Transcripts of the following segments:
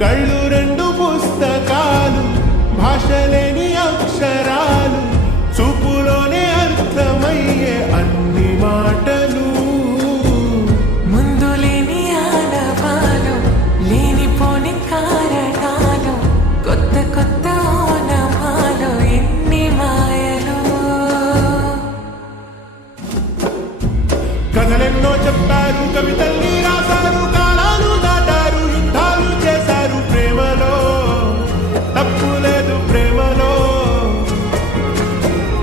కళ్ళు రెండు పుస్తకాలు, భాషలేని అక్షరాలు, చూపులోనే అర్థమయ్యే అన్ని మాటలు. ముందు లేని ఆనవాలు, లేనిపోని కారణాలు, కొత్త కొత్త ఓనమాలు, ఎన్ని మాయలు. కథలెన్నో చెప్పారు, కవితల్ని రాశారు, కాలాలు దాటారు, యుద్ధాలు చేశారు ప్రేమలో. తప్పు లేదు ప్రేమలో.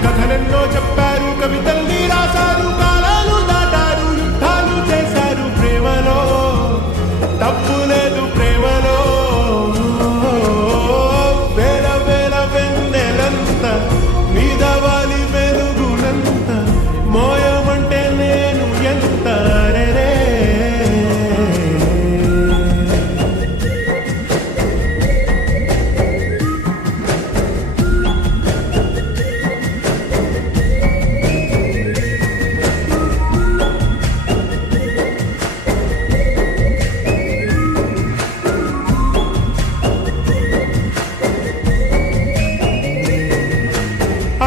కథలెన్నో చెప్పారు, కవితల్ని రాశారు, కాలాలు దాటారు, యుద్ధాలు చేశారు ప్రేమలో. తప్పు లేదు ప్రేమలో. వేల వేల వెన్నెలంత మీద వాలి వెలుగునంత మోయమంటే నేను ఎంత రే.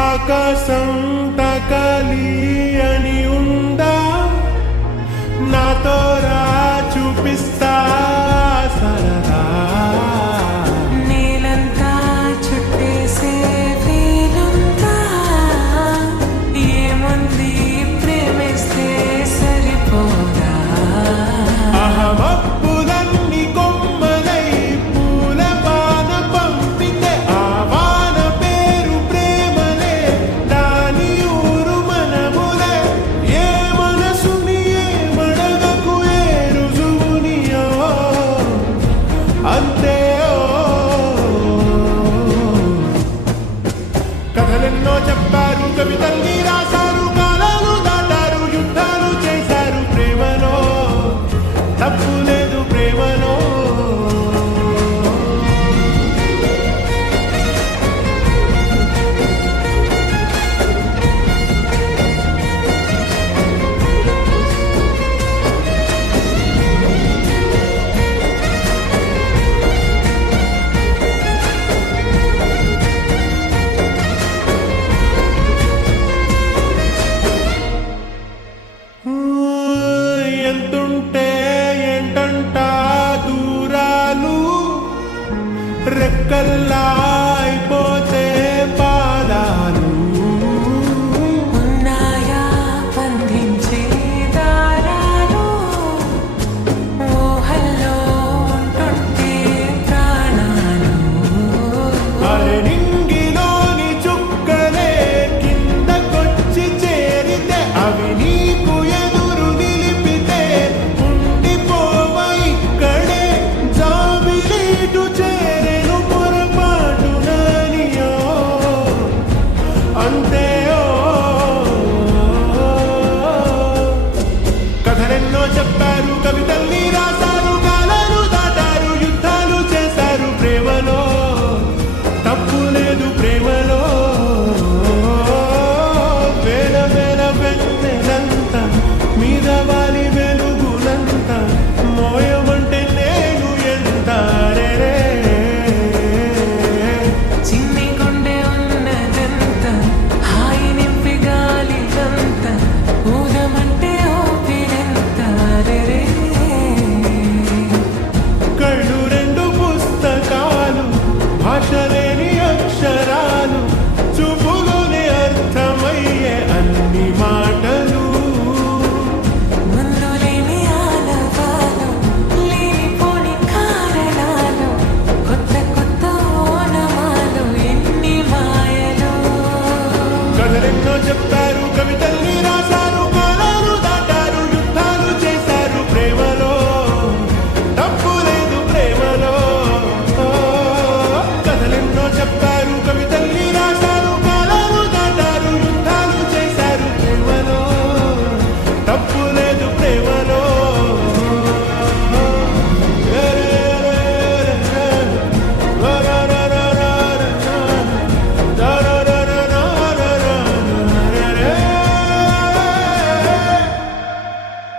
ఆకాశం తాకాలి అని ఉందా, నాతో రా చూపిస్తా సరదా. నేలంతా చుట్టేసే వేలంతా, ఏముంది ప్రేమిస్తే సరిపోదా. అహమప్పులన్నీ కొమ్మలై పూల వాన పంపితే ఆ వాన పేరు ప్రేమలే. దాని ఊరు మనములే. ఏ మనసుని ఏ మడగకు ఏ రుజువునియో అంతే. కథలెన్నో చెప్పారు, కవితల్ని రాశారు, కాలాలు దాటారు, యుద్ధాలు చేశారు ప్రేమలో. తప్పు లేదు ప్రేమలో. ఎంతుంటే ఏంటంట దూరాలు, రెక్కల్లా